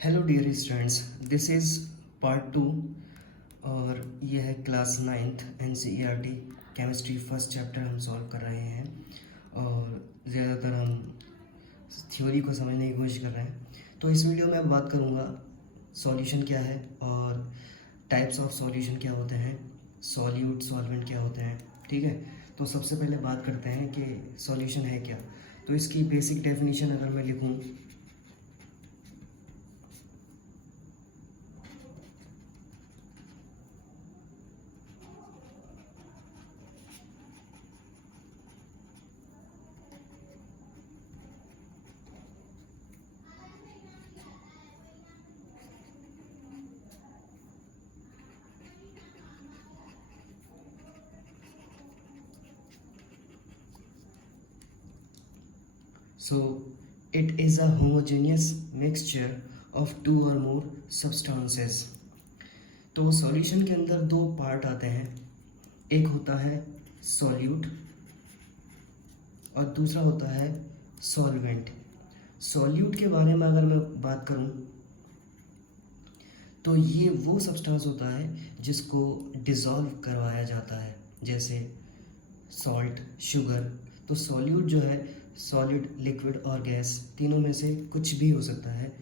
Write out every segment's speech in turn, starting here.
Hello dear students, this is part 2 और ये है class 9th NCERT chemistry first chapter हम सॉल्व कर रहे हैं और ज़्यादातर हम थ्योरी को समझने की कोशिश कर रहे हैं। तो इस वीडियो में मैं बात करूँगा सॉल्यूशन क्या है और टाइप्स ऑफ सॉल्यूशन क्या होते हैं, सॉल्यूट सॉल्वेंट क्या होते हैं। ठीक है, तो सबसे पहले बात करते हैं कि सॉल्यूशन है क्या। तो इसकी बेसिक डेफिनेशन अगर मैं लिखूँ So it is a homogeneous mixture of two or more substances। तो सॉल्यूशन के अंदर दो पार्ट आते हैं, एक होता है सॉल्यूट और दूसरा होता है सॉल्वेंट। सॉल्यूट के बारे में अगर मैं बात करूं तो ये वो सब्सटेंस होता है जिसको डिज़ोल्व करवाया जाता है, जैसे सॉल्ट, शुगर। तो सॉल्यूट जो है सॉलिड, लिक्विड और गैस तीनों में से कुछ भी हो सकता है।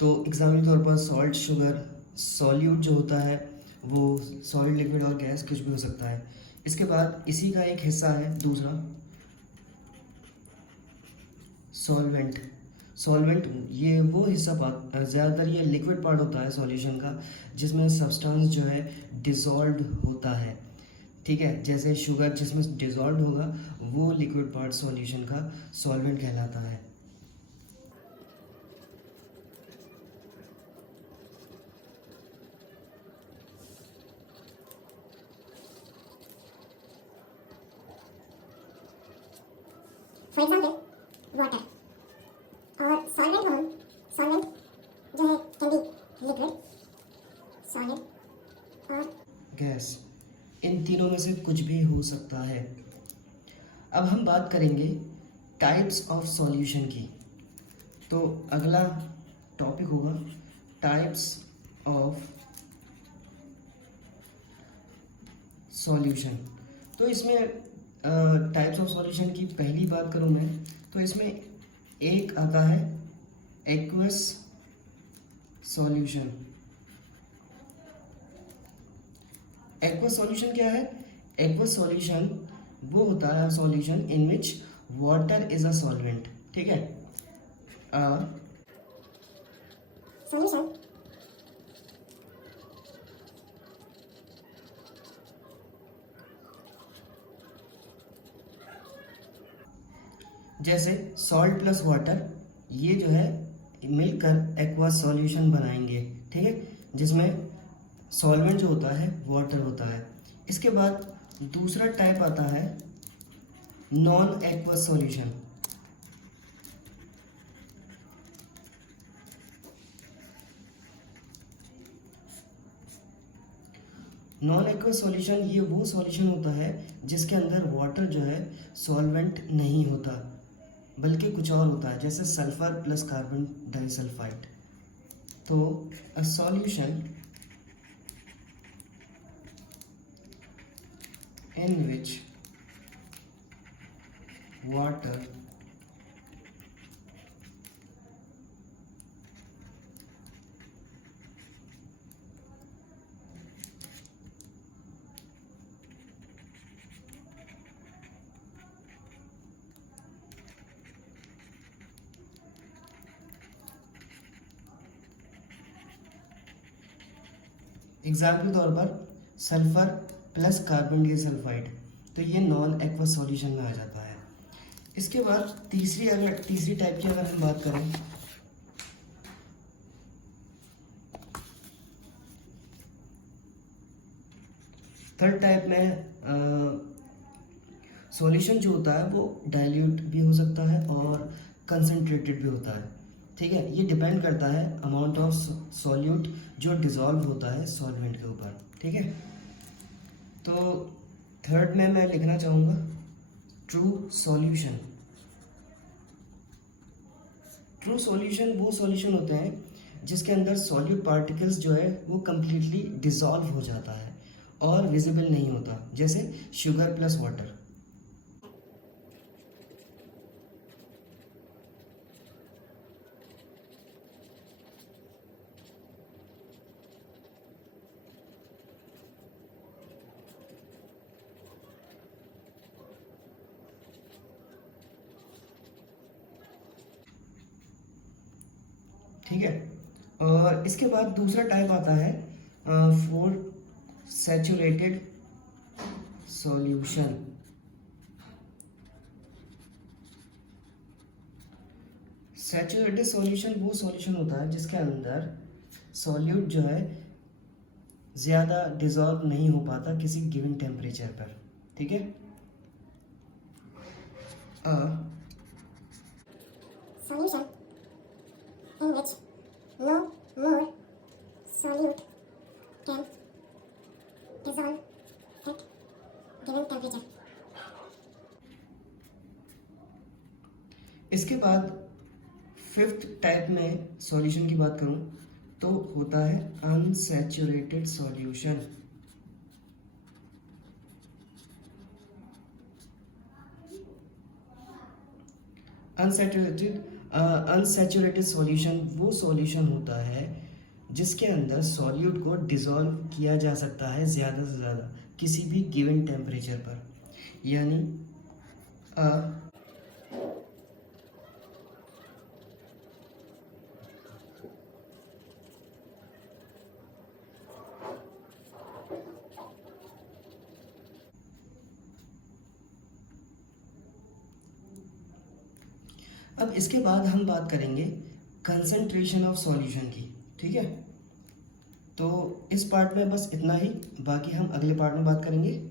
तो एग्जाम्पल के तौर पर सॉल्ट, शुगर। सॉल्यूट जो होता है वो सॉलिड, लिक्विड और गैस कुछ भी हो सकता है। इसके बाद इसी का एक हिस्सा है दूसरा सॉल्वेंट। सॉल्वेंट ये वो हिस्सा ज़्यादातर ये लिक्विड पार्ट होता है सॉल्यूशन का, जिसमें सब्सटेंस जो है डिज़ोल्व होता है। ठीक है, जैसे शुगर जिसमें डिज़ोल्व होगा वो लिक्विड पार्ट सॉल्यूशन का सॉल्वेंट कहलाता है। फॉर एग्जाम्पल वाटर, और सॉल्वेंट हो, सॉल्वेंट जो है कैन बी लिक्विड, सॉलिड और गैस। इन तीनों में से कुछ भी हो सकता है। अब हम बात करेंगे टाइप्स ऑफ सॉल्यूशन की। तो अगला टॉपिक होगा टाइप्स ऑफ सॉल्यूशन। तो इसमें टाइप्स ऑफ सॉल्यूशन की पहली बात करूं मैं तो इसमें एक आता है एक्वस सॉल्यूशन। एक्वस सॉल्यूशन क्या है? एक्वस सॉल्यूशन वो होता है solution in which water is a solvent. ठीक है, सॉल्यूशन जैसे सॉल्ट प्लस वाटर ये जो है मिलकर एक्वस सॉल्यूशन बनाएंगे। ठीक है, जिसमें सॉल्वेंट जो होता है वाटर होता है। इसके बाद दूसरा टाइप आता है non aqueous solution. Non aqueous solution ये वो सॉल्यूशन होता है जिसके अंदर वाटर जो है सॉल्वेंट नहीं होता बल्कि कुछ और होता है, जैसे सल्फर प्लस कार्बन डाइसल्फाइड। तो a solution in which water example तौर पर सल्फर प्लस कार्बन डाइसल्फाइड, तो ये नॉन एक्वस सॉल्यूशन में आ जाता है। इसके बाद तीसरी टाइप की अगर हम बात करें थर्ड टाइप में सॉल्यूशन जो होता है वो डाइल्यूट भी हो सकता है और कंसनट्रेटेड भी होता है। ठीक है, ये डिपेंड करता है अमाउंट ऑफ सॉल्यूट जो डिज़ोल्व होता है सॉल्वेंट के ऊपर। ठीक है, तो थर्ड में मैं लिखना चाहूँगा ट्रू सॉल्यूशन। ट्रू सॉल्यूशन वो सॉल्यूशन होते हैं जिसके अंदर सॉल्यूट पार्टिकल्स जो है वो कम्प्लीटली डिज़ोल्व हो जाता है और विजिबल नहीं होता, जैसे शुगर प्लस वाटर। ठीक है, और इसके बाद दूसरा टाइप आता है for saturated solution. Saturated solution वो सॉल्यूशन होता है जिसके अंदर सॉल्यूट जो है ज़्यादा डिज़ोल्व नहीं हो पाता किसी गिवन टेम्परेचर पर। ठीक है, Solution in which no more solute can dissolve at given temperature. इसके बाद फिफ्थ टाइप में सॉल्यूशन की बात करूं तो होता है अनसैचुरेटेड सॉल्यूशन। अनसैचुरेटेड सॉल्यूशन वो सॉल्यूशन होता है जिसके अंदर सॉल्यूट को डिज़ोल्व किया जा सकता है ज़्यादा से ज़्यादा किसी भी गिवन टेम्परेचर पर, यानी अब इसके बाद हम बात करेंगे कंसंट्रेशन ऑफ सॉल्यूशन की। ठीक है, तो इस पार्ट में बस इतना ही, बाकी हम अगले पार्ट में बात करेंगे।